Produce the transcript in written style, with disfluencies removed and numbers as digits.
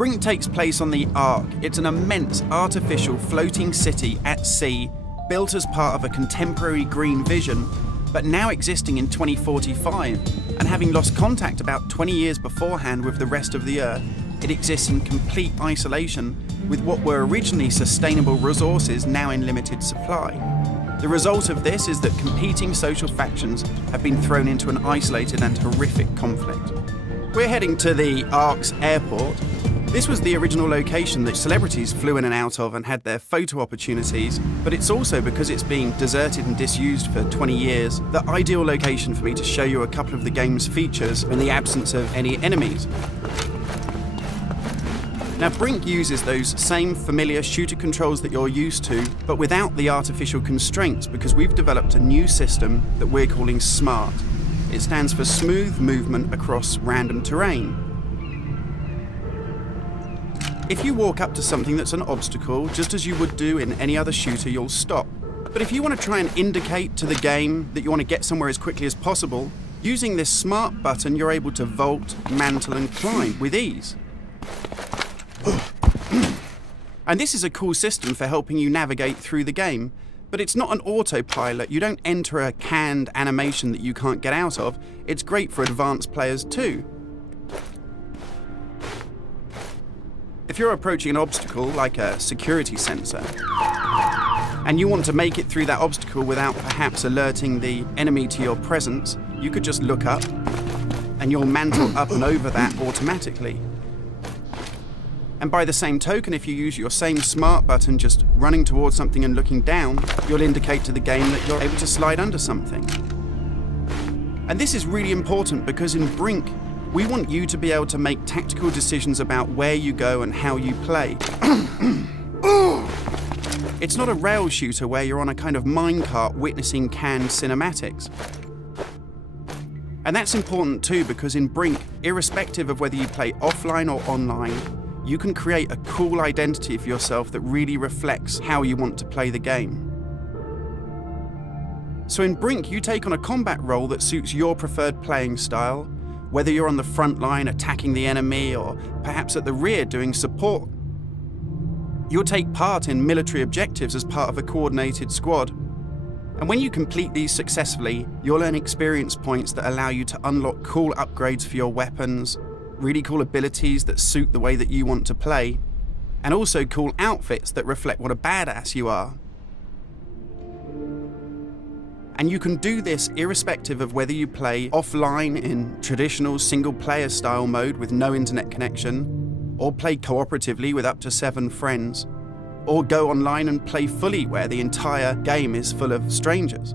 Brink takes place on the Ark. It's an immense artificial floating city at sea, built as part of a contemporary green vision, but now existing in 2045, and having lost contact about 20 years beforehand with the rest of the Earth, it exists in complete isolation with what were originally sustainable resources now in limited supply. The result of this is that competing social factions have been thrown into an isolated and horrific conflict. We're heading to the Ark's airport. This was the original location that celebrities flew in and out of and had their photo opportunities, but it's also, because it's been deserted and disused for 20 years, the ideal location for me to show you a couple of the game's features in the absence of any enemies. Now, Brink uses those same familiar shooter controls that you're used to, but without the artificial constraints, because we've developed a new system that we're calling SMART. It stands for Smooth Movement Across Random Terrain. If you walk up to something that's an obstacle, just as you would do in any other shooter, you'll stop. But if you want to try and indicate to the game that you want to get somewhere as quickly as possible, using this SMART button, you're able to vault, mantle, and climb with ease. And this is a cool system for helping you navigate through the game, but it's not an autopilot. You don't enter a canned animation that you can't get out of. It's great for advanced players too. If you're approaching an obstacle, like a security sensor, and you want to make it through that obstacle without perhaps alerting the enemy to your presence, you could just look up, and you'll mantle up and over that automatically. And by the same token, if you use your same SMART button, just running towards something and looking down, you'll indicate to the game that you're able to slide under something. And this is really important because in Brink, we want you to be able to make tactical decisions about where you go and how you play. It's not a rail shooter where you're on a kind of minecart witnessing canned cinematics. And that's important too, because in Brink, irrespective of whether you play offline or online, you can create a cool identity for yourself that really reflects how you want to play the game. So in Brink, you take on a combat role that suits your preferred playing style, whether you're on the front line attacking the enemy or perhaps at the rear doing support. You'll take part in military objectives as part of a coordinated squad. And when you complete these successfully, you'll earn experience points that allow you to unlock cool upgrades for your weapons, really cool abilities that suit the way that you want to play, and also cool outfits that reflect what a badass you are. And you can do this irrespective of whether you play offline in traditional single-player style mode with no internet connection, or play cooperatively with up to 7 friends, or go online and play fully where the entire game is full of strangers.